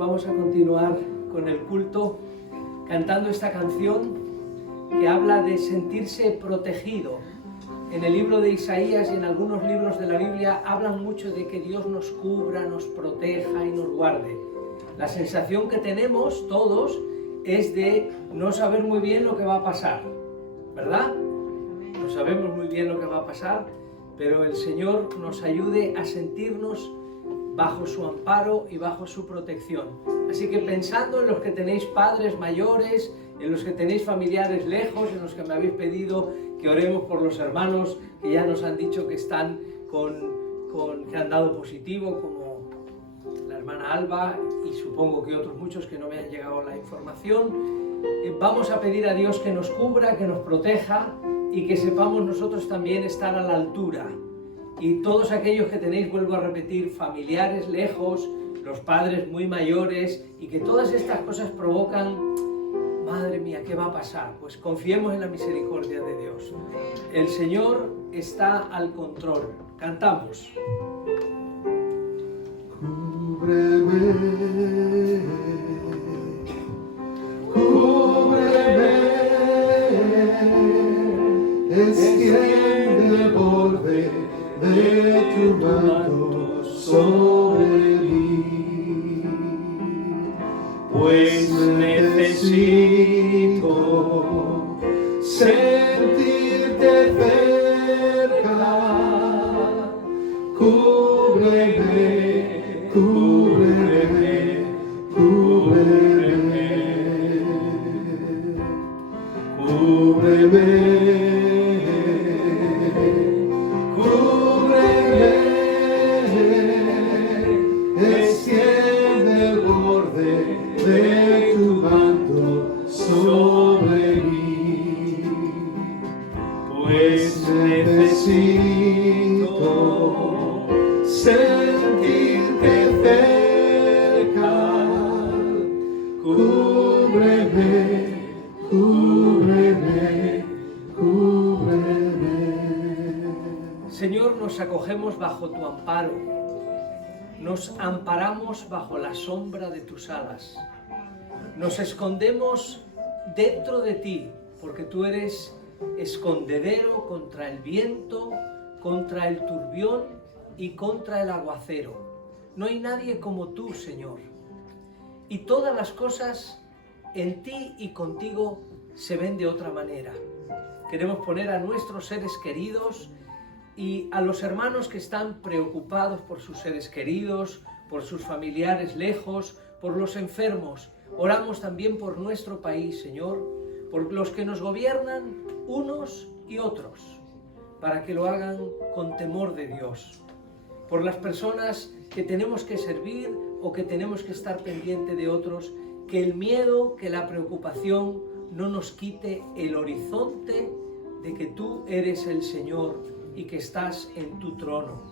vamos a continuar con el culto cantando esta canción que habla de sentirse protegido. En el libro de Isaías y en algunos libros de la Biblia hablan mucho de que Dios nos cubra, nos proteja y nos guarde. La sensación que tenemos todos es de no saber muy bien lo que va a pasar, ¿verdad? No sabemos muy bien lo que va a pasar, pero el Señor nos ayude a sentirnos bajo su amparo y bajo su protección. Así que pensando en los que tenéis padres mayores, en los que tenéis familiares lejos, en los que me habéis pedido que oremos por los hermanos que ya nos han dicho que están que han dado positivo, como la hermana Alba y supongo que otros muchos que no me han llegado la información, vamos a pedir a Dios que nos cubra, que nos proteja y que sepamos nosotros también estar a la altura. Y todos aquellos que tenéis, vuelvo a repetir, familiares lejos, los padres muy mayores, y que todas estas cosas provocan, madre mía, ¿qué va a pasar? Pues confiemos en la misericordia de Dios. El Señor está al control. Cantamos. Cúbreme, cúbreme, extiende el borde de tu manto sobre mí, pues necesito sentirte cerca. Cúbreme, cúbreme, cúbreme, cúbreme. De tu manto sobre mí, pues necesito sentirte cerca. Cúbreme, cúbreme, cúbreme. Señor, nos acogemos bajo tu amparo. Nos amparamos bajo la sombra de tus alas. Nos escondemos dentro de ti, porque tú eres escondedero contra el viento, contra el turbión y contra el aguacero. No hay nadie como tú, Señor. Y todas las cosas en ti y contigo se ven de otra manera. Queremos poner a nuestros seres queridos y a los hermanos que están preocupados por sus seres queridos, por sus familiares lejos, por los enfermos. Oramos también por nuestro país, Señor, por los que nos gobiernan unos y otros, para que lo hagan con temor de Dios. Por las personas que tenemos que servir o que tenemos que estar pendiente de otros, que el miedo, que la preocupación no nos quite el horizonte de que tú eres el Señor y que estás en tu trono.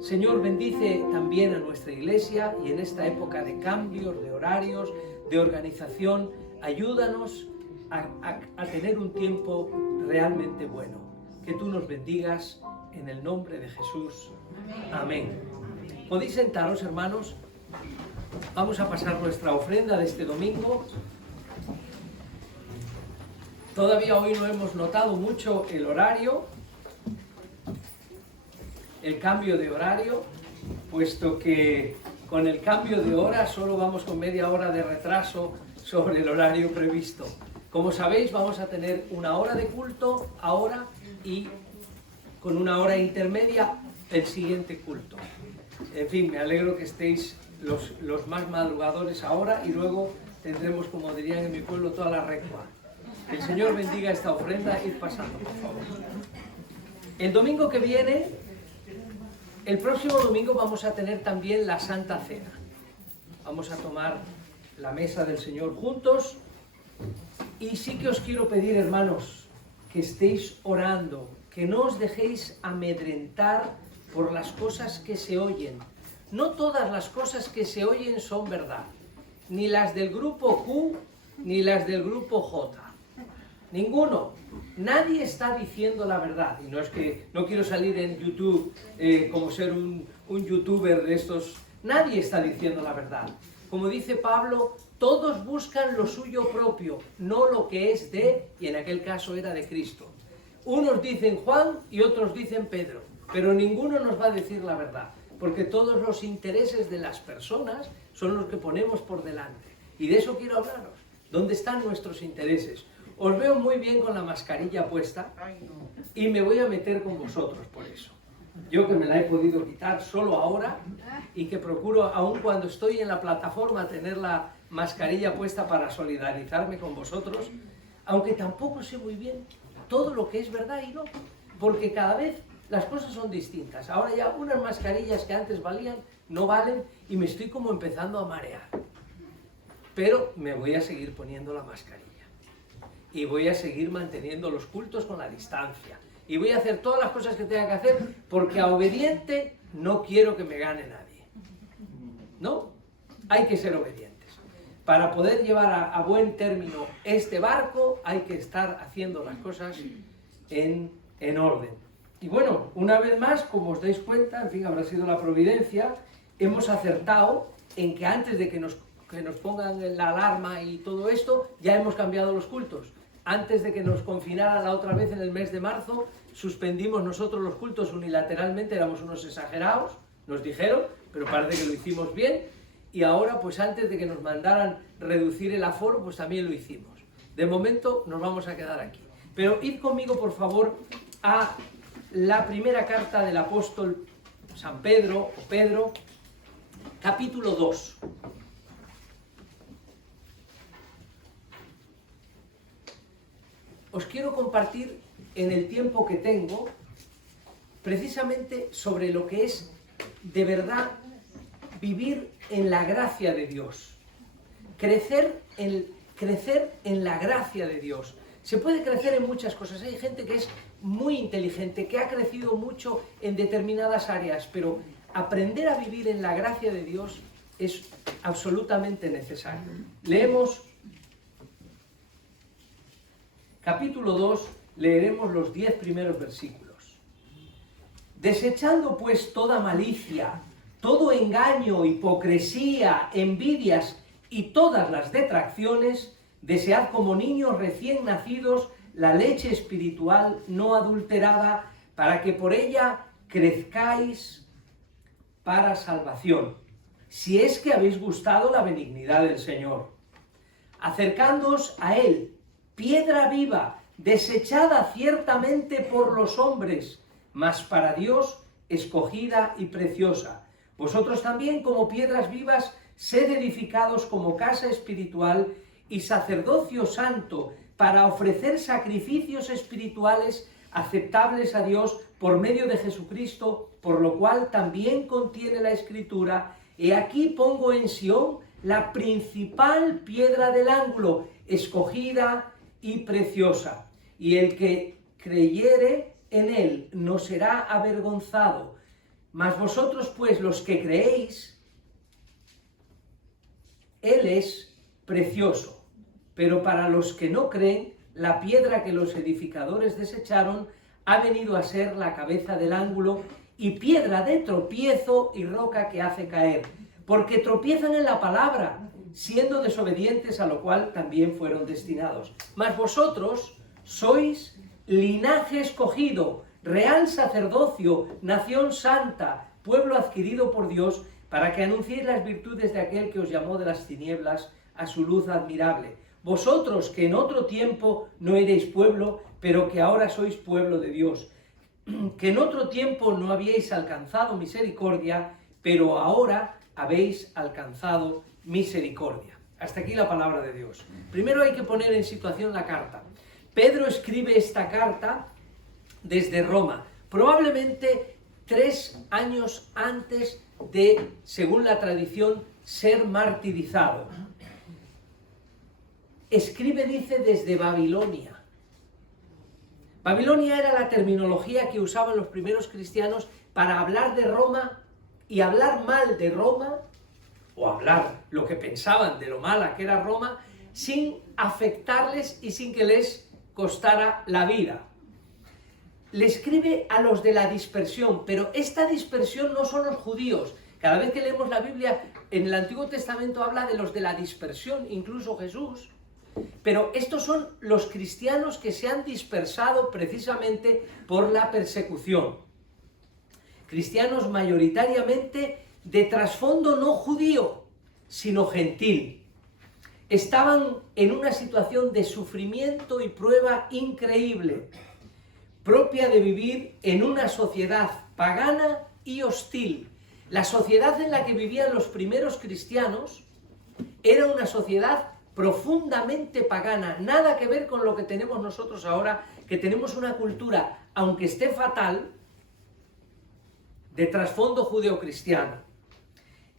Señor, bendice también a nuestra iglesia y en esta época de cambios, de horarios, de organización, ayúdanos a tener un tiempo realmente bueno. Que tú nos bendigas en el nombre de Jesús. Amén. ¿Podéis sentaros, hermanos? Vamos a pasar nuestra ofrenda de este domingo. Todavía hoy no hemos notado mucho el horario, el cambio de horario, puesto que con el cambio de hora solo vamos con media hora de retraso sobre el horario previsto. Como sabéis, vamos a tener una hora de culto ahora y con una hora intermedia el siguiente culto. En fin, me alegro que estéis los más madrugadores ahora y luego tendremos, como dirían en mi pueblo, toda la recua. Que el Señor bendiga esta ofrenda. Ir pasando, por favor. El domingo que viene, el próximo domingo vamos a tener también la Santa Cena. Vamos a tomar la mesa del Señor juntos. Y sí que os quiero pedir, hermanos, que estéis orando, que no os dejéis amedrentar por las cosas que se oyen. No todas las cosas que se oyen son verdad. Ni las del grupo Q, ni las del grupo J. Ninguno. Nadie está diciendo la verdad. Y no es que no quiero salir en YouTube como ser un youtuber de estos. Nadie está diciendo la verdad. como dice Pablo, todos buscan lo suyo propio, no lo que es de, y en aquel caso era de Cristo. Unos dicen Juan y otros dicen Pedro, pero ninguno nos va a decir la verdad, porque todos los intereses de las personas son los que ponemos por delante. Y de eso quiero hablaros. ¿Dónde están nuestros intereses? Os veo muy bien con la mascarilla puesta y me voy a meter con vosotros por eso. Yo que me la he podido quitar solo ahora y que procuro, aun cuando estoy en la plataforma, tener la mascarilla puesta para solidarizarme con vosotros, aunque tampoco sé muy bien todo lo que es verdad y no, porque cada vez las cosas son distintas. Ahora ya unas mascarillas que antes valían no valen y me estoy como empezando a marear. Pero me voy a seguir poniendo la mascarilla y voy a seguir manteniendo los cultos con la distancia y voy a hacer todas las cosas que tenga que hacer, porque a obediente no quiero que me gane nadie. ¿No? Hay que ser obedientes. Para poder llevar a buen término este barco hay que estar haciendo las cosas en orden. Y bueno, una vez más, como os dais cuenta, en fin, habrá sido la providencia, hemos acertado en que antes de que nos pongan la alarma y todo esto, ya hemos cambiado los cultos. Antes de que nos confinaran la otra vez en el mes de marzo, suspendimos nosotros los cultos unilateralmente, éramos unos exagerados, nos dijeron, pero parece que lo hicimos bien, y ahora, pues antes de que nos mandaran reducir el aforo, pues también lo hicimos. De momento nos vamos a quedar aquí. Pero id conmigo, por favor, a la primera carta del apóstol San Pedro, o Pedro, capítulo 2. Os quiero compartir en el tiempo que tengo precisamente sobre lo que es de verdad vivir en la gracia de Dios, crecer en la gracia de Dios. Se puede crecer en muchas cosas. Hay gente que es muy inteligente, que ha crecido mucho en determinadas áreas, pero aprender a vivir en la gracia de Dios es absolutamente necesario. Leemos capítulo 2, leeremos los 10 primeros versículos. Desechando pues toda malicia, todo engaño, hipocresía, envidias y todas las detracciones, desead como niños recién nacidos la leche espiritual no adulterada, para que por ella crezcáis para salvación, si es que habéis gustado la benignidad del Señor. Acercándoos a Él, piedra viva, desechada ciertamente por los hombres, mas para Dios escogida y preciosa. Vosotros también, como piedras vivas, sed edificados como casa espiritual y sacerdocio santo, para ofrecer sacrificios espirituales aceptables a Dios por medio de Jesucristo, por lo cual también contiene la Escritura: he aquí pongo en Sión la principal piedra del ángulo, escogida y preciosa, y el que creyere en él no será avergonzado. Mas vosotros pues, los que creéis, él es precioso, pero para los que no creen, la piedra que los edificadores desecharon ha venido a ser la cabeza del ángulo y piedra de tropiezo y roca que hace caer, porque tropiezan en la palabra, siendo desobedientes, a lo cual también fueron destinados. Mas vosotros sois linaje escogido, real sacerdocio, nación santa, pueblo adquirido por Dios, para que anunciéis las virtudes de aquel que os llamó de las tinieblas a su luz admirable. Vosotros que en otro tiempo no erais pueblo, pero que ahora sois pueblo de Dios, que en otro tiempo no habíais alcanzado misericordia, pero ahora habéis alcanzado misericordia. Hasta aquí la palabra de Dios. Primero hay que poner en situación la carta. Pedro escribe esta carta desde Roma, probablemente 3 años antes de, según la tradición, ser martirizado. Escribe, dice, desde Babilonia. Babilonia era la terminología que usaban los primeros cristianos para hablar de Roma y hablar mal de Roma, o hablar lo que pensaban de lo mala que era Roma, sin afectarles y sin que les costara la vida. Le escribe a los de la dispersión, pero esta dispersión no son los judíos. Cada vez que leemos la Biblia, en el Antiguo Testamento habla de los de la dispersión, incluso Jesús. Pero estos son los cristianos que se han dispersado precisamente por la persecución. Cristianos mayoritariamente de trasfondo no judío, sino gentil. Estaban en una situación de sufrimiento y prueba increíble, propia de vivir en una sociedad pagana y hostil. La sociedad en la que vivían los primeros cristianos era una sociedad profundamente pagana, nada que ver con lo que tenemos nosotros ahora, que tenemos una cultura, aunque esté fatal, de trasfondo judeocristiano,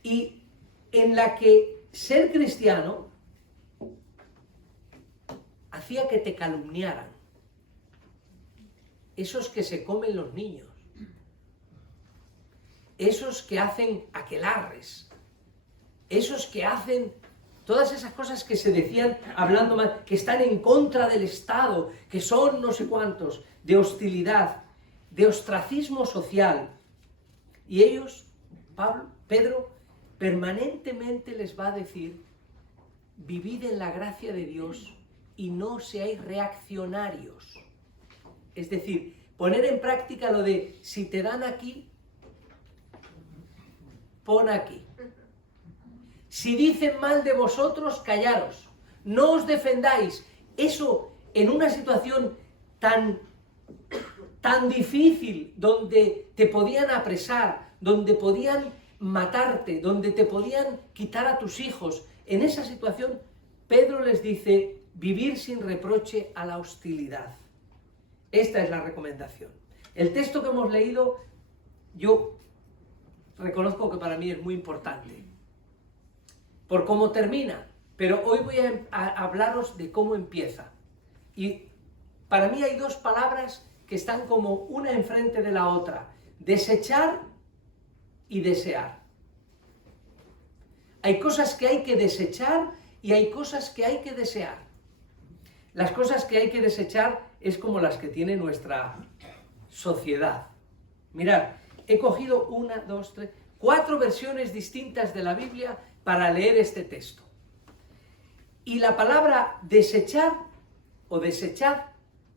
y en la que ser cristiano hacía que te calumniaran, esos que se comen los niños, esos que hacen aquelarres, esos que hacen todas esas cosas que se decían hablando mal, que están en contra del Estado, que son no sé cuántos, de hostilidad, de ostracismo social. Y ellos, Pedro, permanentemente les va a decir, vivid en la gracia de Dios y no seáis reaccionarios. Es decir, poner en práctica lo de, si te dan aquí, pon aquí. Si dicen mal de vosotros, callaros, no os defendáis. Eso en una situación tan difícil, donde te podían apresar, donde podían matarte, donde te podían quitar a tus hijos, en esa situación Pedro les dice, vivir sin reproche a la hostilidad. Esta es la recomendación. El texto que hemos leído, yo reconozco que para mí es muy importante, por cómo termina, pero hoy voy a hablaros de cómo empieza. Y para mí hay dos palabras que están como una enfrente de la otra, desechar y desear. Hay cosas que hay que desechar y hay cosas que hay que desear. Las cosas que hay que desechar es como las que tiene nuestra sociedad. Mirad, he cogido 4 versiones distintas de la Biblia para leer este texto. Y la palabra desechar o desechad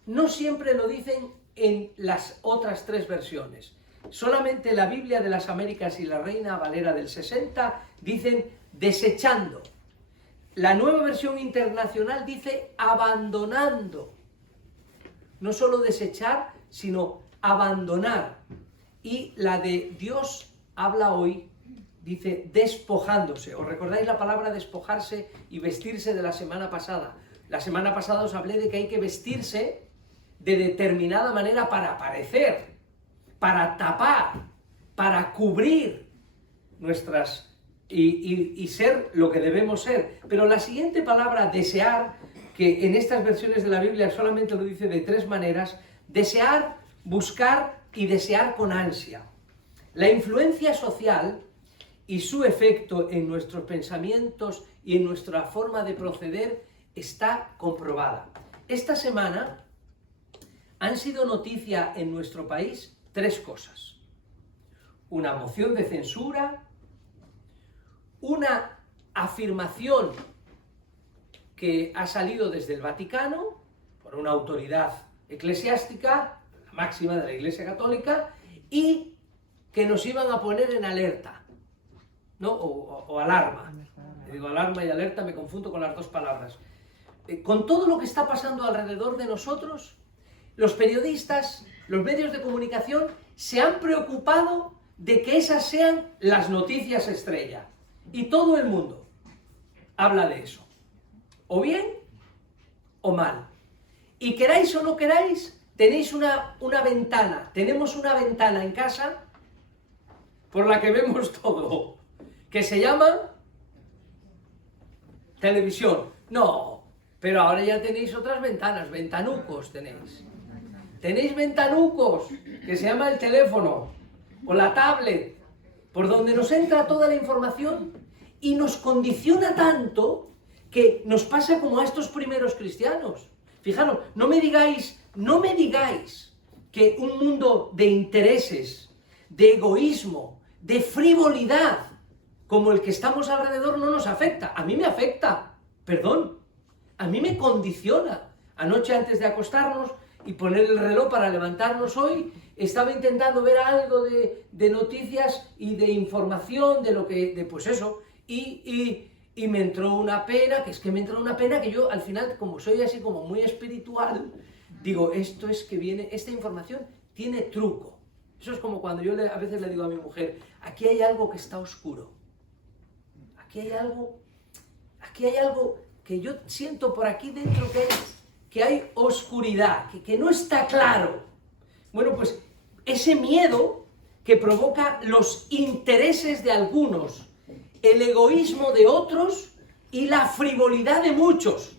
no siempre lo dicen en las otras 3 versiones. Solamente la Biblia de las Américas y la Reina Valera del 60 dicen desechando. La Nueva Versión Internacional dice abandonando. No solo desechar, sino abandonar. Y la de Dios habla hoy, dice despojándose. ¿Os recordáis la palabra despojarse y vestirse de la semana pasada? La semana pasada os hablé de que hay que vestirse de determinada manera para aparecer, para tapar, para cubrir nuestras y ser lo que debemos ser. Pero la siguiente palabra, desear, que en estas versiones de la Biblia solamente lo dice de 3 maneras, desear, buscar y desear con ansia. La influencia social y su efecto en nuestros pensamientos y en nuestra forma de proceder está comprobada. Esta semana han sido noticia en nuestro país 3 cosas. Una moción de censura, una afirmación que ha salido desde el Vaticano por una autoridad eclesiástica, la máxima de la Iglesia Católica, y que nos iban a poner en alerta, ¿no? O alarma. Digo alarma y alerta, me confundo con las 2 palabras. Con todo lo que está pasando alrededor de nosotros, los periodistas, los medios de comunicación se han preocupado de que esas sean las noticias estrella. Y todo el mundo habla de eso. O bien o mal. Y queráis o no queráis, tenéis una ventana. Tenemos una ventana en casa por la que vemos todo, que se llama televisión. No, pero ahora ya tenéis otras ventanas, ventanucos tenéis. Tenéis ventanucos, que se llama el teléfono o la tablet, por donde nos entra toda la información y nos condiciona tanto que nos pasa como a estos primeros cristianos. Fijaros, no me digáis que un mundo de intereses, de egoísmo, de frivolidad como el que estamos alrededor no nos afecta. A mí me afecta, perdón, a mí me condiciona. Anoche antes de acostarnos y poner el reloj para levantarnos hoy, estaba intentando ver algo de noticias y de información de lo que, pues eso, y me entró una pena, que yo al final, como soy así como muy espiritual, digo, esto es que viene, esta información tiene truco. Eso es como cuando yo a veces le digo a mi mujer, aquí hay algo que está oscuro, aquí hay algo que yo siento por aquí dentro que hay oscuridad, que no está claro. Bueno, pues ese miedo que provoca los intereses de algunos, el egoísmo de otros y la frivolidad de muchos.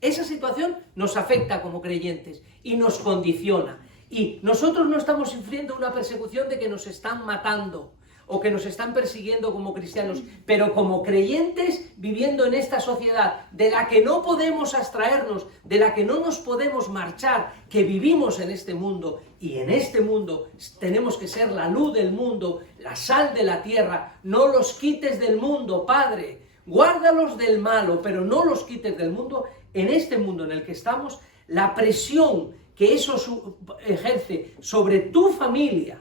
Esa situación nos afecta como creyentes y nos condiciona. Y nosotros no estamos sufriendo una persecución de que nos están matando o que nos están persiguiendo como cristianos, pero como creyentes viviendo en esta sociedad de la que no podemos abstraernos, de la que no nos podemos marchar, que vivimos en este mundo, y en este mundo tenemos que ser la luz del mundo, la sal de la tierra. No los quites del mundo, Padre, guárdalos del malo, pero no los quites del mundo. En este mundo en el que estamos, la presión que eso ejerce sobre tu familia,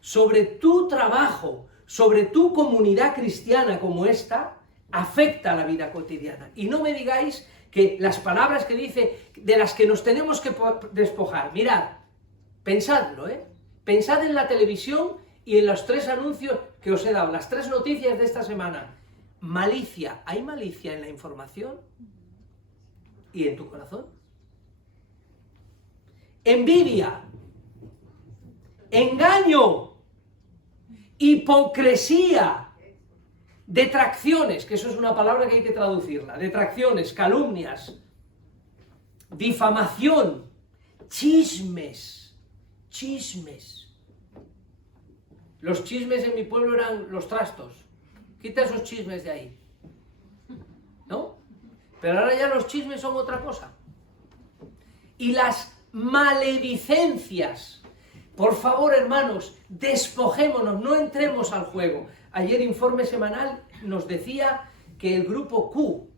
sobre tu trabajo, sobre tu comunidad cristiana como esta, afecta a la vida cotidiana. Y no me digáis que las palabras que dice, de las que nos tenemos que despojar, mirad, pensadlo, pensad en la televisión y en los 3 anuncios que os he dado, las 3 noticias de esta semana. Malicia, ¿hay malicia en la información? ¿Y en tu corazón? Envidia, engaño, hipocresía, detracciones, que eso es una palabra que hay que traducirla, detracciones, calumnias, difamación, chismes. Los chismes en mi pueblo eran los trastos. Quita esos chismes de ahí, ¿no? Pero ahora ya los chismes son otra cosa. Y las maledicencias. Por favor, hermanos, despojémonos, no entremos al juego. Ayer Informe Semanal nos decía que el grupo Q,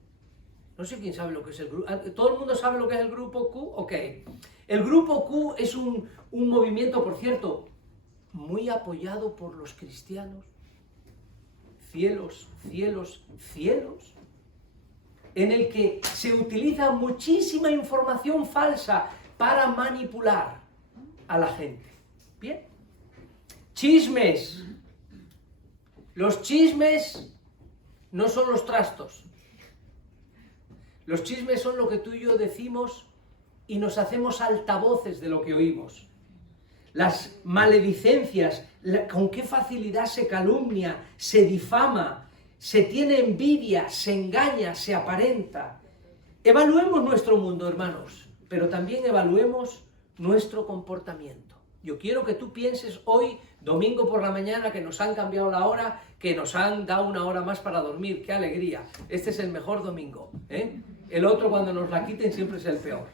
no sé quién sabe lo que es el grupo, ¿todo el mundo sabe lo que es el grupo Q? Ok. El grupo Q es un movimiento, por cierto, muy apoyado por los cristianos. Cielos, en el que se utiliza muchísima información falsa para manipular a la gente. Bien. Chismes. Los chismes no son los trastos. Los chismes son lo que tú y yo decimos y nos hacemos altavoces de lo que oímos. Las maledicencias, con qué facilidad se calumnia, se difama, se tiene envidia, se engaña, se aparenta. Evaluemos nuestro mundo, hermanos, pero también evaluemos nuestro comportamiento. Yo quiero que tú pienses hoy, domingo por la mañana, que nos han cambiado la hora, que nos han dado 1 hora más para dormir. ¡Qué alegría! Este es el mejor domingo, ¿eh? El otro, cuando nos la quiten, siempre es el peor.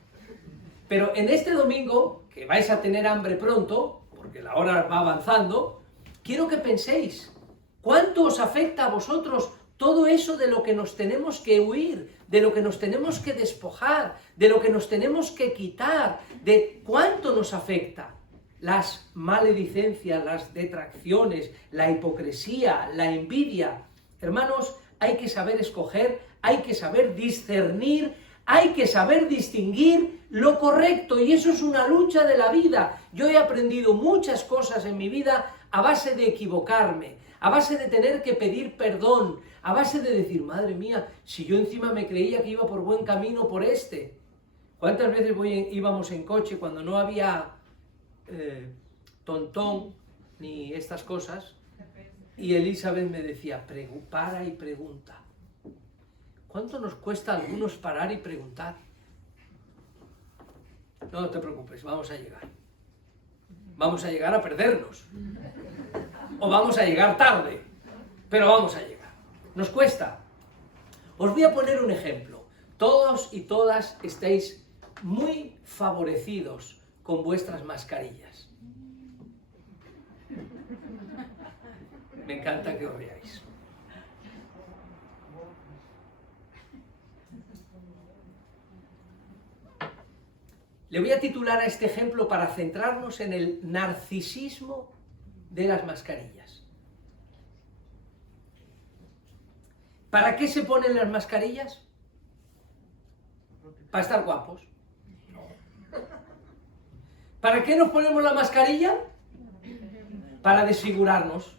Pero en este domingo, que vais a tener hambre pronto, porque la hora va avanzando, quiero que penséis, ¿cuánto os afecta a vosotros todo eso de lo que nos tenemos que huir, de lo que nos tenemos que despojar, de lo que nos tenemos que quitar, de cuánto nos afecta? Las maledicencias, las detracciones, la hipocresía, la envidia. Hermanos, hay que saber escoger, hay que saber discernir, hay que saber distinguir lo correcto, y eso es una lucha de la vida. Yo he aprendido muchas cosas en mi vida a base de equivocarme, a base de tener que pedir perdón, a base de decir, madre mía, si yo encima me creía que iba por buen camino por este. ¿Cuántas veces íbamos en coche cuando no había tontón ni estas cosas? Y Elizabeth me decía, para y pregunta. ¿Cuánto nos cuesta a algunos parar y preguntar? No te preocupes, vamos a llegar. Vamos a llegar a perdernos. O vamos a llegar tarde, pero vamos a llegar. Nos cuesta. Os voy a poner un ejemplo. Todos y todas estáis muy favorecidos con vuestras mascarillas. Me encanta que os riáis. Le voy a titular a este ejemplo para centrarnos en el narcisismo de las mascarillas. ¿Para qué se ponen las mascarillas? ¿Para estar guapos? ¿Para qué nos ponemos la mascarilla? Para desfigurarnos.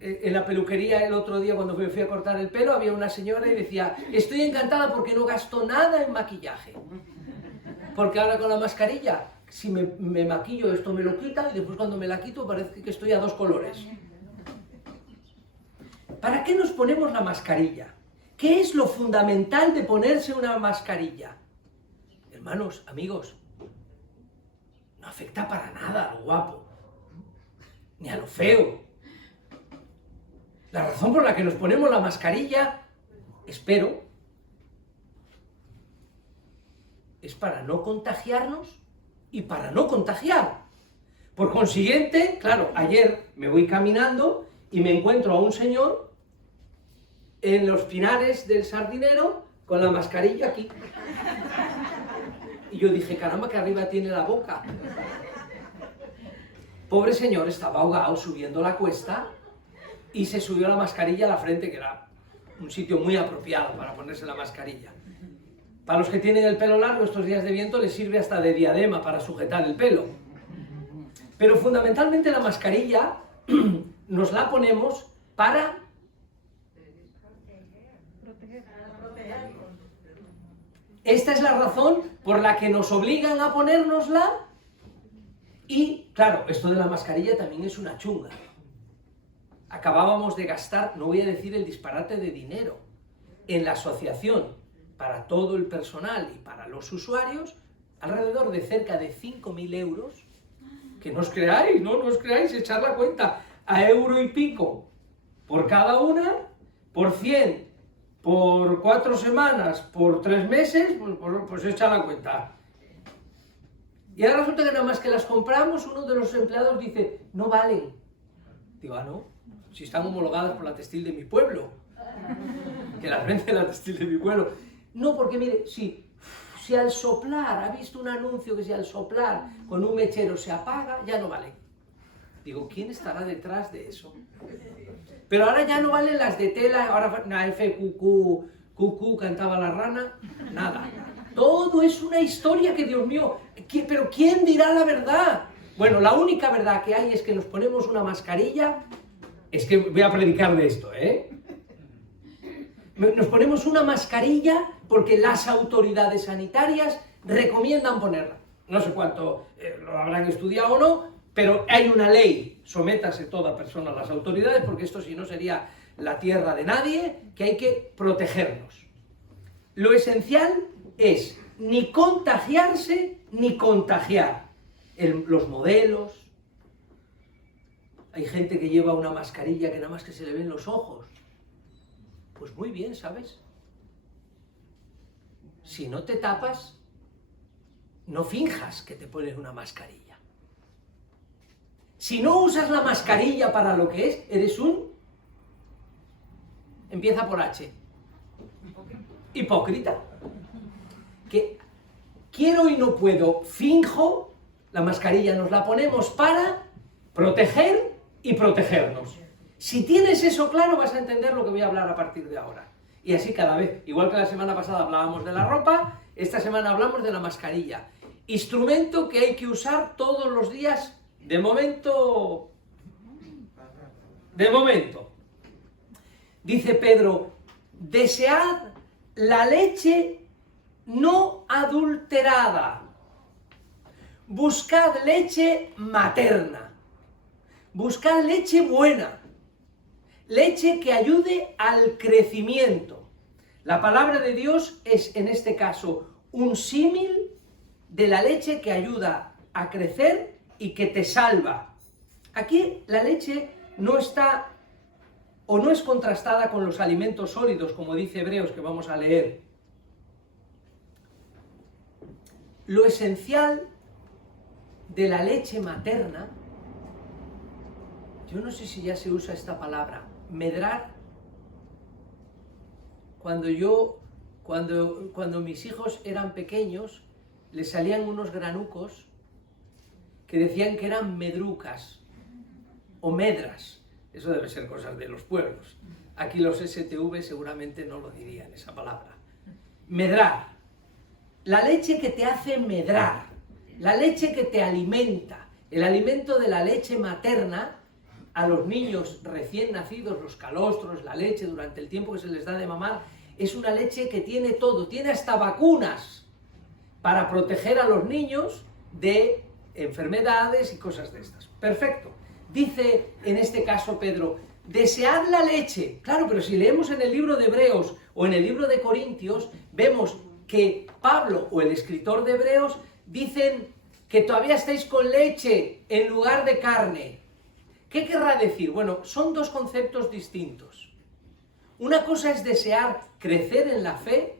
En la peluquería el otro día cuando me fui a cortar el pelo había una señora y decía: estoy encantada porque no gasto nada en maquillaje. Porque ahora con la mascarilla, si me maquillo, esto me lo quita y después cuando me la quito parece que estoy a dos colores. ¿Para qué nos ponemos la mascarilla? ¿Qué es lo fundamental de ponerse una mascarilla? Hermanos, amigos, no afecta para nada a lo guapo, ni a lo feo. La razón por la que nos ponemos la mascarilla, espero, es para no contagiarnos y para no contagiar. Por consiguiente, claro, ayer me voy caminando y me encuentro a un señor en los pinares del Sardinero con la mascarilla aquí. Y yo dije, caramba, que arriba tiene la boca. Pobre señor, estaba ahogado subiendo la cuesta y se subió la mascarilla a la frente, que era un sitio muy apropiado para ponerse la mascarilla. Para los que tienen el pelo largo, estos días de viento les sirve hasta de diadema para sujetar el pelo. Pero fundamentalmente la mascarilla nos la ponemos para esta es la razón por la que nos obligan a ponérnosla. Y, claro, esto de la mascarilla también es una chunga. Acabábamos de gastar, no voy a decir el disparate de dinero, en la asociación, para todo el personal y para los usuarios, alrededor de cerca de 5.000 euros, que no os creáis, echad la cuenta, a euro y pico por cada una, por 100, por 4 semanas, por 3 meses, pues echa la cuenta. Y ahora resulta que nada más que las compramos, uno de los empleados dice, no valen. Digo, ah, no, si están homologadas por la textil de mi pueblo, que las vende la textil de mi pueblo. No, porque mire, si al soplar, ha visto un anuncio que si al soplar con un mechero se apaga, ya no vale. Digo, ¿quién estará detrás de eso? Pero ahora ya no valen las de tela, ahora FQQ, cantaba la rana, nada. Todo es una historia que, Dios mío, pero ¿quién dirá la verdad? Bueno, la única verdad que hay es que nos ponemos una mascarilla, es que voy a predicar de esto, Nos ponemos una mascarilla porque las autoridades sanitarias recomiendan ponerla. No sé cuánto lo habrán estudiado o no, pero hay una ley, sométase toda persona a las autoridades, porque esto si no sería la tierra de nadie, que hay que protegernos. Lo esencial es ni contagiarse ni contagiar. Los modelos, hay gente que lleva una mascarilla que nada más que se le ven los ojos. Pues muy bien, ¿sabes? Si no te tapas, no finjas que te pones una mascarilla. Si no usas la mascarilla para lo que es, eres un... Empieza por H. Hipócrita. Que quiero y no puedo, finjo, la mascarilla nos la ponemos para proteger y protegernos. Si tienes eso claro, vas a entender lo que voy a hablar a partir de ahora. Y así cada vez, igual que la semana pasada hablábamos de la ropa, esta semana hablamos de la mascarilla. Instrumento que hay que usar todos los días, de momento. Dice Pedro, desead la leche no adulterada. Buscad leche materna. Buscad leche buena. Leche que ayude al crecimiento. La palabra de Dios es, en este caso, un símil de la leche que ayuda a crecer y que te salva. Aquí la leche no está o no es contrastada con los alimentos sólidos, como dice Hebreos, que vamos a leer. Lo esencial de la leche materna yo no sé si ya se usa esta palabra, medrar. Cuando mis hijos eran pequeños, les salían unos granucos que decían que eran medrucas o medras. Eso debe ser cosas de los pueblos. Aquí los STV seguramente no lo dirían, esa palabra. Medrar. La leche que te hace medrar, la leche que te alimenta, el alimento de la leche materna a los niños recién nacidos, los calostros, la leche durante el tiempo que se les da de mamar, es una leche que tiene todo, tiene hasta vacunas para proteger a los niños de enfermedades y cosas de estas. Perfecto. Dice en este caso Pedro, desead la leche. Claro, pero si leemos en el libro de Hebreos o en el libro de Corintios, vemos que Pablo o el escritor de Hebreos dicen que todavía estáis con leche en lugar de carne. ¿Qué querrá decir? Bueno, son dos conceptos distintos. Una cosa es desear crecer en la fe,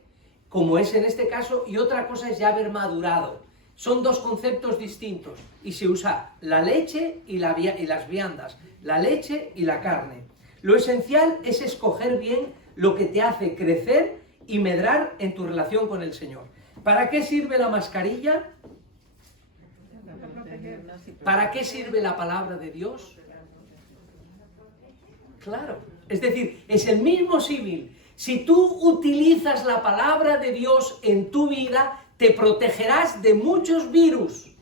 como es en este caso, y otra cosa es ya haber madurado. Son dos conceptos distintos y se usa la leche y las viandas, la leche y la carne. Lo esencial es escoger bien lo que te hace crecer y medrar en tu relación con el Señor. ¿Para qué sirve la mascarilla? ¿Para qué sirve la palabra de Dios? Claro, es decir, es el mismo símil. Si tú utilizas la palabra de Dios en tu vida, te protegerás de muchos virus.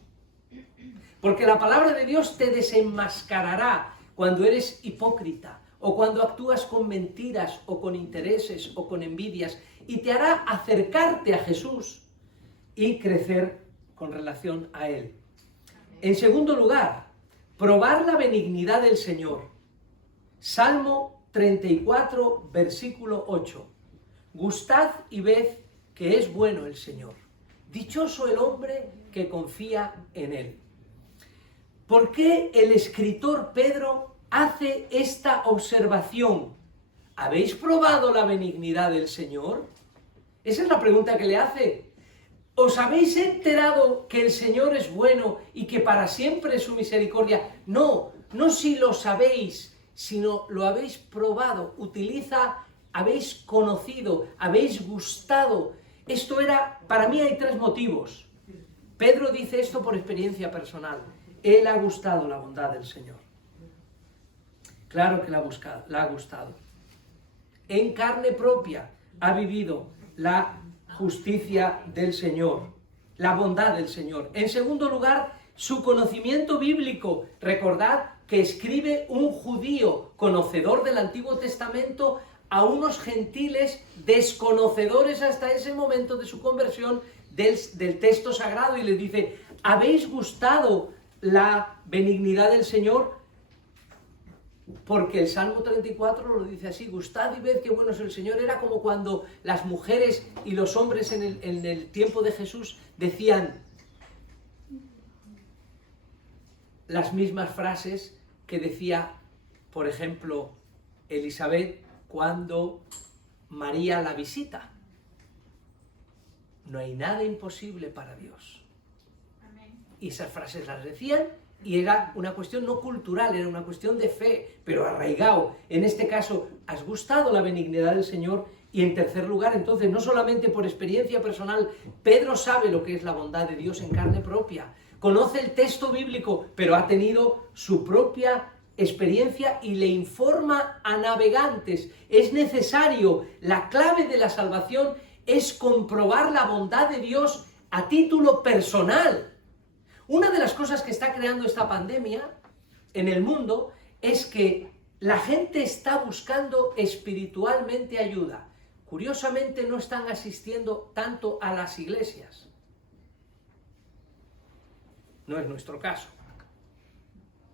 Porque la palabra de Dios te desenmascarará cuando eres hipócrita, o cuando actúas con mentiras, o con intereses, o con envidias, y te hará acercarte a Jesús y crecer con relación a Él. En segundo lugar, probar la benignidad del Señor. Salmo 34, versículo 8. Gustad y ved que es bueno el Señor. Dichoso el hombre que confía en Él. ¿Por qué el escritor Pedro hace esta observación? ¿Habéis probado la benignidad del Señor? Esa es la pregunta que le hace. ¿Os habéis enterado que el Señor es bueno y que para siempre es su misericordia? No si lo sabéis, sino lo habéis probado. Habéis conocido, habéis gustado. Esto era, para mí hay tres motivos. Pedro dice esto por experiencia personal. Él ha gustado la bondad del Señor. Claro que la ha gustado. En carne propia ha vivido la justicia del Señor, la bondad del Señor. En segundo lugar, su conocimiento bíblico. Recordad que escribe un judío conocedor del Antiguo Testamento a unos gentiles desconocedores hasta ese momento de su conversión del texto sagrado, y les dice, ¿habéis gustado la benignidad del Señor? Porque el Salmo 34 lo dice así, gustad y ved qué bueno es el Señor. Era como cuando las mujeres y los hombres en el tiempo de Jesús decían las mismas frases que decía, por ejemplo, Elizabeth cuando María la visita. No hay nada imposible para Dios. Y esas frases las decían, y era una cuestión no cultural, era una cuestión de fe, pero arraigado. En este caso, ¿has gustado la benignidad del Señor? Y en tercer lugar, entonces, no solamente por experiencia personal, Pedro sabe lo que es la bondad de Dios en carne propia. Conoce el texto bíblico, pero ha tenido su propia experiencia y le informa a navegantes. Es necesario, la clave de la salvación es comprobar la bondad de Dios a título personal. Una de las cosas que está creando esta pandemia en el mundo es que la gente está buscando espiritualmente ayuda. Curiosamente no están asistiendo tanto a las iglesias. No es nuestro caso,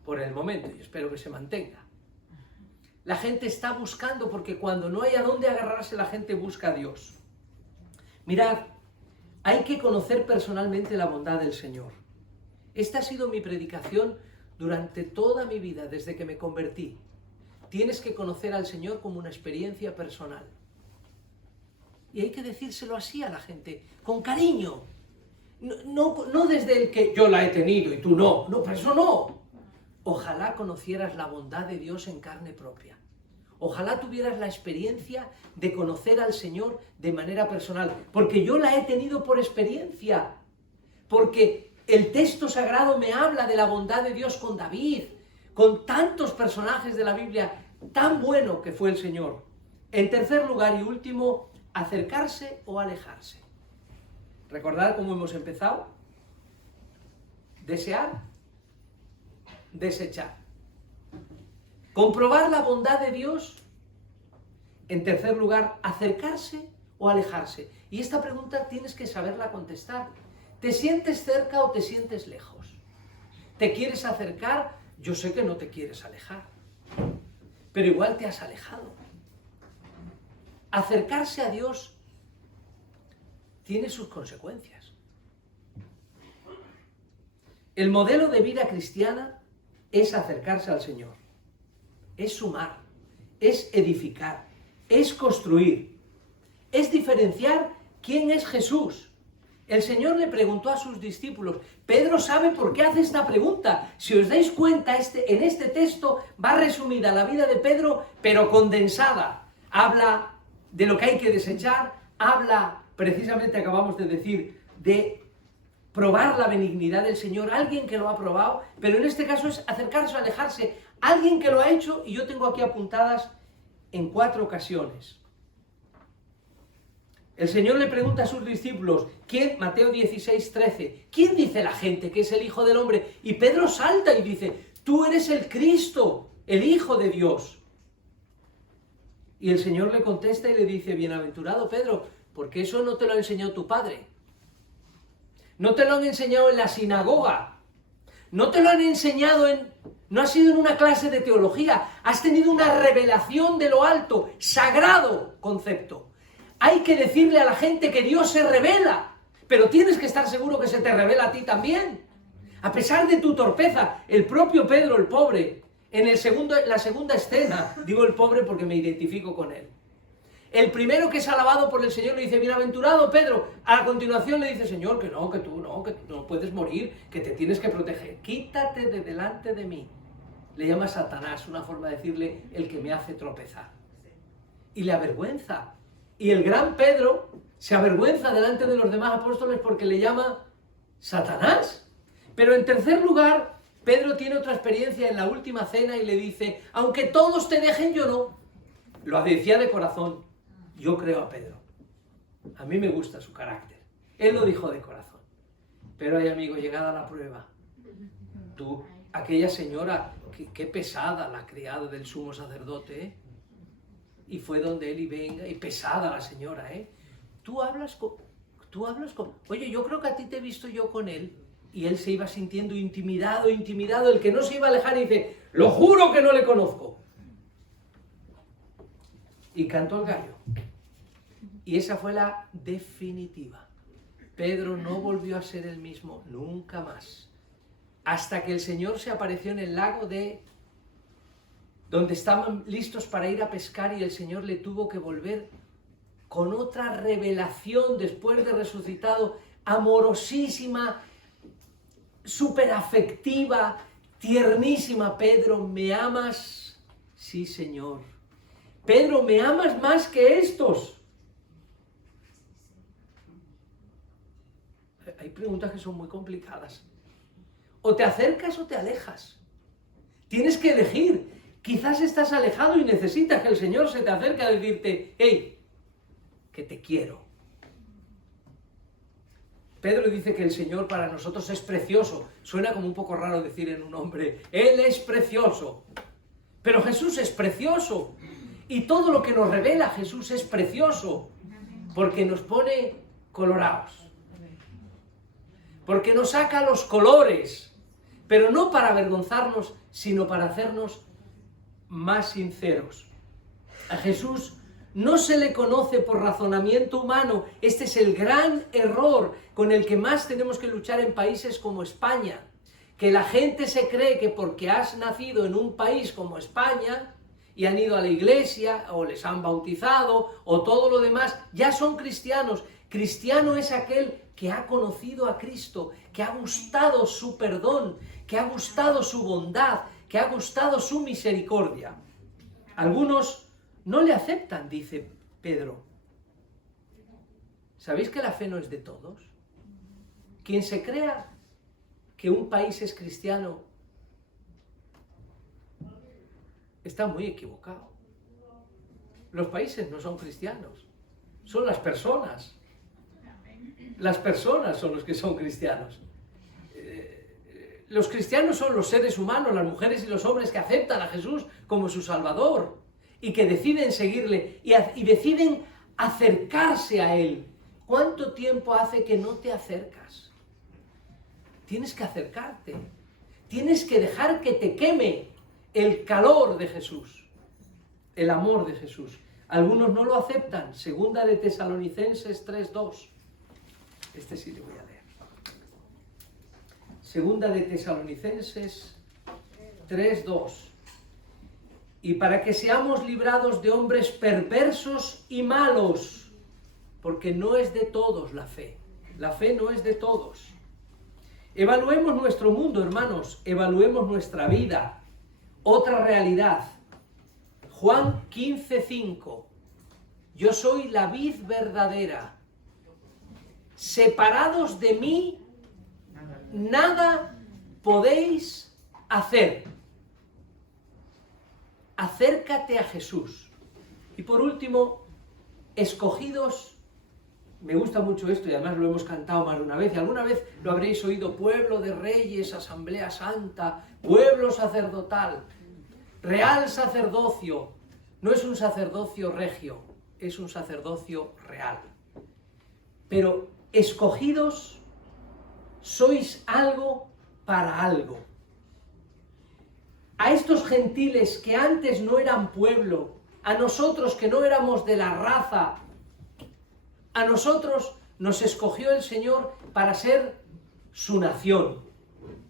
por el momento, y espero que se mantenga. La gente está buscando, porque cuando no hay a dónde agarrarse, la gente busca a Dios. Mirad, hay que conocer personalmente la bondad del Señor. Esta ha sido mi predicación durante toda mi vida, desde que me convertí. Tienes que conocer al Señor como una experiencia personal. Y hay que decírselo así a la gente, con cariño. No desde el que yo la he tenido y tú no. No, pero eso no. Ojalá conocieras la bondad de Dios en carne propia. Ojalá tuvieras la experiencia de conocer al Señor de manera personal, porque yo la he tenido por experiencia, porque el texto sagrado me habla de la bondad de Dios con David, con tantos personajes de la Biblia, tan bueno que fue el Señor. En tercer lugar y último, acercarse o alejarse. ¿Recordad cómo hemos empezado? Desear, desechar. Comprobar la bondad de Dios. En tercer lugar, acercarse o alejarse. Y esta pregunta tienes que saberla contestar. ¿Te sientes cerca o te sientes lejos? ¿Te quieres acercar? Yo sé que no te quieres alejar, pero igual te has alejado. Acercarse a Dios tiene sus consecuencias. El modelo de vida cristiana es acercarse al Señor, es sumar, es edificar, es construir, es diferenciar quién es Jesús. El Señor le preguntó a sus discípulos, Pedro sabe por qué hace esta pregunta. Si os dais cuenta, en este texto va resumida la vida de Pedro, pero condensada. Habla de lo que hay que desechar, habla, precisamente acabamos de decir, de probar la benignidad del Señor, alguien que lo ha probado, pero en este caso es acercarse o alejarse, alguien que lo ha hecho, y yo tengo aquí apuntadas en 4 ocasiones. El Señor le pregunta a sus discípulos, ¿quién? Mateo 16:13, ¿quién dice la gente que es el Hijo del Hombre? Y Pedro salta y dice, tú eres el Cristo, el Hijo de Dios. Y el Señor le contesta y le dice, bienaventurado Pedro, porque eso no te lo ha enseñado tu padre. No te lo han enseñado en la sinagoga. No te lo han enseñado no has sido en una clase de teología. Has tenido una revelación de lo alto, sagrado concepto. Hay que decirle a la gente que Dios se revela, pero tienes que estar seguro que se te revela a ti también. A pesar de tu torpeza, el propio Pedro, el pobre, en la segunda escena, digo el pobre porque me identifico con él. El primero que es alabado por el Señor le dice, bienaventurado Pedro. A continuación le dice, Señor, que tú no puedes morir, que te tienes que proteger. Quítate de delante de mí. Le llama Satanás, una forma de decirle, el que me hace tropezar. Y le avergüenza. Y el gran Pedro se avergüenza delante de los demás apóstoles porque le llama Satanás. Pero en tercer lugar, Pedro tiene otra experiencia en la última cena y le dice, aunque todos te dejen, yo no. Lo decía de corazón. Yo creo a Pedro. A mí me gusta su carácter. Él lo dijo de corazón. Pero ay, amigo, llegada la prueba, aquella señora, qué pesada la criada del sumo sacerdote, ¿eh? Y fue donde él y venga, y pesada la señora, ¿eh? Tú hablas con, oye, yo creo que a ti te he visto yo con él. Y él se iba sintiendo intimidado, el que no se iba a alejar y dice, lo juro que no le conozco. Y cantó el gallo. Y esa fue la definitiva. Pedro no volvió a ser el mismo nunca más. Hasta que el Señor se apareció en el lago donde estaban listos para ir a pescar y el Señor le tuvo que volver con otra revelación después de resucitado, amorosísima, súper afectiva, tiernísima. Pedro, ¿me amas? Sí, Señor. Pedro, ¿me amas más que estos? Hay preguntas que son muy complicadas. O te acercas o te alejas. Tienes que elegir. Quizás estás alejado y necesitas que el Señor se te acerque a decirte, hey, que te quiero. Pedro dice que el Señor para nosotros es precioso. Suena como un poco raro decir en un hombre, Él es precioso. Pero Jesús es precioso. Y todo lo que nos revela Jesús es precioso. Porque nos pone colorados. Porque nos saca los colores. Pero no para avergonzarnos, sino para hacernos más sinceros. A Jesús no se le conoce por razonamiento humano. Este es el gran error con el que más tenemos que luchar en países como España. Que la gente se cree que porque has nacido en un país como España y han ido a la iglesia o les han bautizado o todo lo demás, ya son cristianos. Cristiano es aquel que ha conocido a Cristo, que ha gustado su perdón, que ha gustado su bondad, que ha gustado su misericordia. Algunos no le aceptan, dice Pedro. ¿Sabéis que la fe no es de todos? Quien se crea que un país es cristiano está muy equivocado. Los países no son cristianos, son las personas. Las personas son los que son cristianos. Los cristianos son los seres humanos, las mujeres y los hombres que aceptan a Jesús como su Salvador y que deciden seguirle y deciden acercarse a Él. ¿Cuánto tiempo hace que no te acercas? Tienes que acercarte. Tienes que dejar que te queme el calor de Jesús, el amor de Jesús. Algunos no lo aceptan. Segunda de Tesalonicenses 3:2. Este sí le voy a leer. Segunda de Tesalonicenses 3:2. Y para que seamos librados de hombres perversos y malos, porque no es de todos la fe. La fe no es de todos. Evaluemos nuestro mundo, hermanos. Evaluemos nuestra vida. Otra realidad. Juan 15:5. Yo soy la vid verdadera. Separados de mí, nada podéis hacer. Acércate a Jesús. Y por último, escogidos. Me gusta mucho esto y además lo hemos cantado más de una vez. Y alguna vez lo habréis oído: pueblo de reyes, asamblea santa, pueblo sacerdotal, real sacerdocio. No es un sacerdocio regio, es un sacerdocio real. Pero escogidos, sois algo para algo. A estos gentiles que antes no eran pueblo, a nosotros que no éramos de la raza, a nosotros nos escogió el Señor para ser su nación,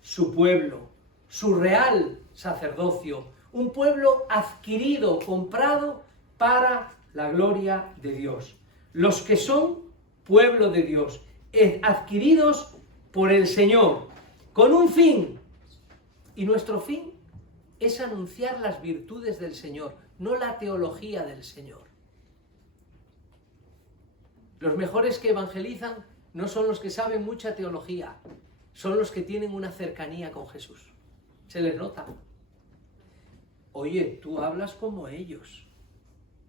su pueblo, su real sacerdocio, un pueblo adquirido, comprado para la gloria de Dios. Los que son pueblo de Dios, adquiridos por el Señor, con un fin. Y nuestro fin es anunciar las virtudes del Señor, no la teología del Señor. Los mejores que evangelizan no son los que saben mucha teología, son los que tienen una cercanía con Jesús. Se les nota. Oye, tú hablas como ellos.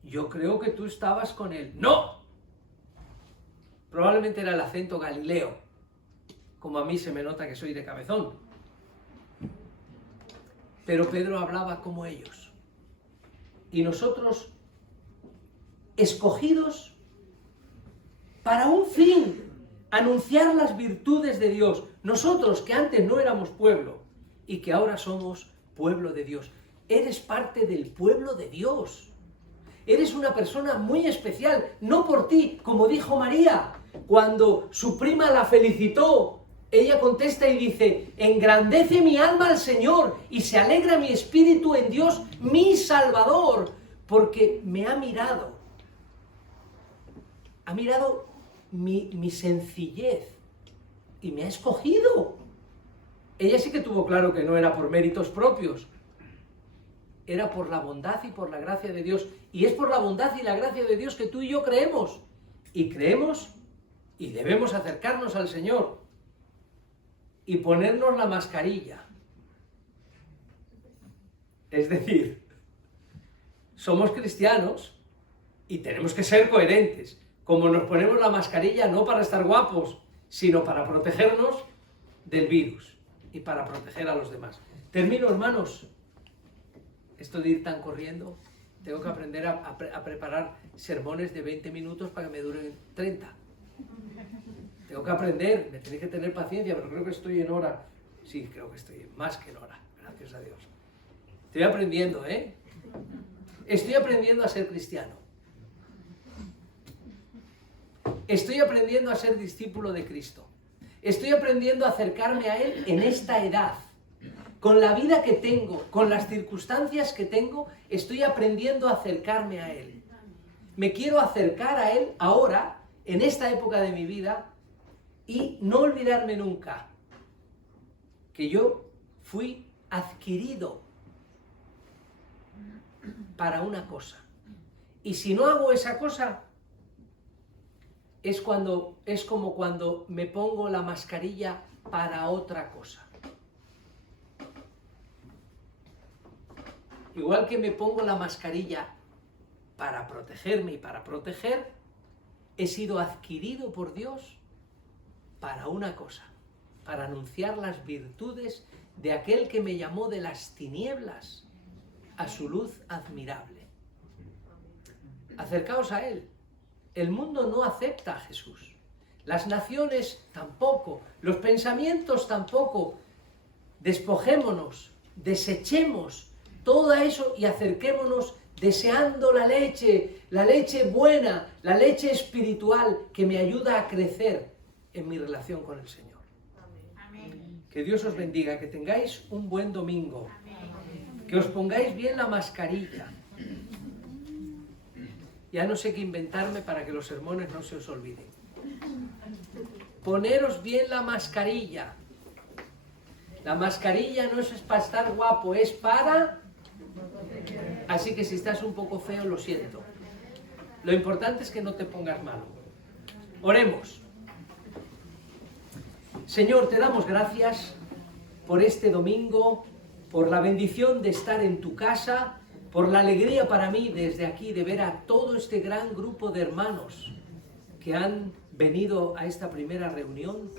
Yo creo que tú estabas con él. ¡No! Probablemente era el acento galileo, como a mí se me nota que soy de Cabezón. Pero Pedro hablaba como ellos. Y nosotros, escogidos para un fin, anunciar las virtudes de Dios. Nosotros que antes no éramos pueblo y que ahora somos pueblo de Dios. Eres parte del pueblo de Dios. Eres una persona muy especial, no por ti, como dijo María. Cuando su prima la felicitó, ella contesta y dice: engrandece mi alma al Señor y se alegra mi espíritu en Dios, mi Salvador, porque me ha mirado. Ha mirado mi sencillez y me ha escogido. Ella sí que tuvo claro que no era por méritos propios, era por la bondad y por la gracia de Dios. Y es por la bondad y la gracia de Dios que tú y yo creemos. Y creemos y debemos acercarnos al Señor y ponernos la mascarilla. Es decir, somos cristianos y tenemos que ser coherentes. Como nos ponemos la mascarilla no para estar guapos, sino para protegernos del virus y para proteger a los demás. Termino, hermanos. Esto de ir tan corriendo, tengo que aprender a preparar sermones de 20 minutos para que me duren 30. Tengo que aprender, me tenéis que tener paciencia, pero creo que estoy en hora. Sí, creo que estoy más que en hora, gracias a Dios. Estoy aprendiendo, ¿eh? Estoy aprendiendo a ser cristiano. Estoy aprendiendo a ser discípulo de Cristo. Estoy aprendiendo a acercarme a Él en esta edad. Con la vida que tengo, con las circunstancias que tengo, estoy aprendiendo a acercarme a Él. Me quiero acercar a Él ahora, en esta época de mi vida, y no olvidarme nunca que yo fui adquirido para una cosa. Y si no hago esa cosa, es como cuando me pongo la mascarilla para otra cosa. Igual que me pongo la mascarilla para protegerme y para proteger, he sido adquirido por Dios para una cosa, para anunciar las virtudes de aquel que me llamó de las tinieblas a su luz admirable. Acercaos a Él. El mundo no acepta a Jesús. Las naciones tampoco. Los pensamientos tampoco. Despojémonos, desechemos todo eso y acerquémonos deseando la leche buena, la leche espiritual que me ayuda a crecer en mi relación con el Señor. Amén. Que Dios os bendiga, que tengáis un buen domingo. Amén. Que os pongáis bien la mascarilla. Ya no sé qué inventarme para que los sermones no se os olviden. Poneros bien la mascarilla. La mascarilla no es para estar guapo, es para... Así que si estás un poco feo, lo siento. Lo importante es que no te pongas malo. Oremos. Señor, te damos gracias por este domingo, por la bendición de estar en tu casa, por la alegría para mí desde aquí de ver a todo este gran grupo de hermanos que han venido a esta primera reunión.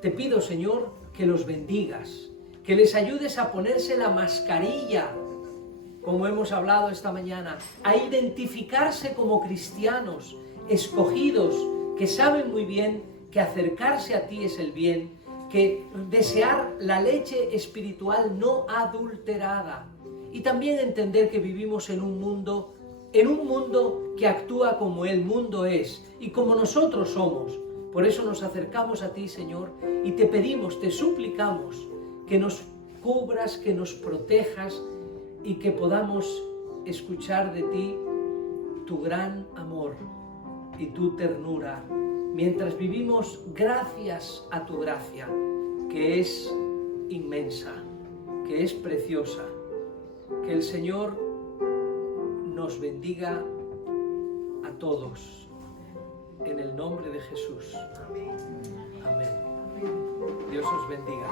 Te pido, Señor, que los bendigas, que les ayudes a ponerse la mascarilla, como hemos hablado esta mañana, a identificarse como cristianos, escogidos, que saben muy bien que acercarse a ti es el bien, que desear la leche espiritual no adulterada, y también entender que vivimos en un mundo que actúa como el mundo es y como nosotros somos. Por eso nos acercamos a ti, Señor, y te pedimos, te suplicamos que nos cubras, que nos protejas y que podamos escuchar de ti tu gran amor y tu ternura, mientras vivimos gracias a tu gracia, que es inmensa, que es preciosa. Que el Señor nos bendiga a todos, en el nombre de Jesús. Amén. Dios os bendiga.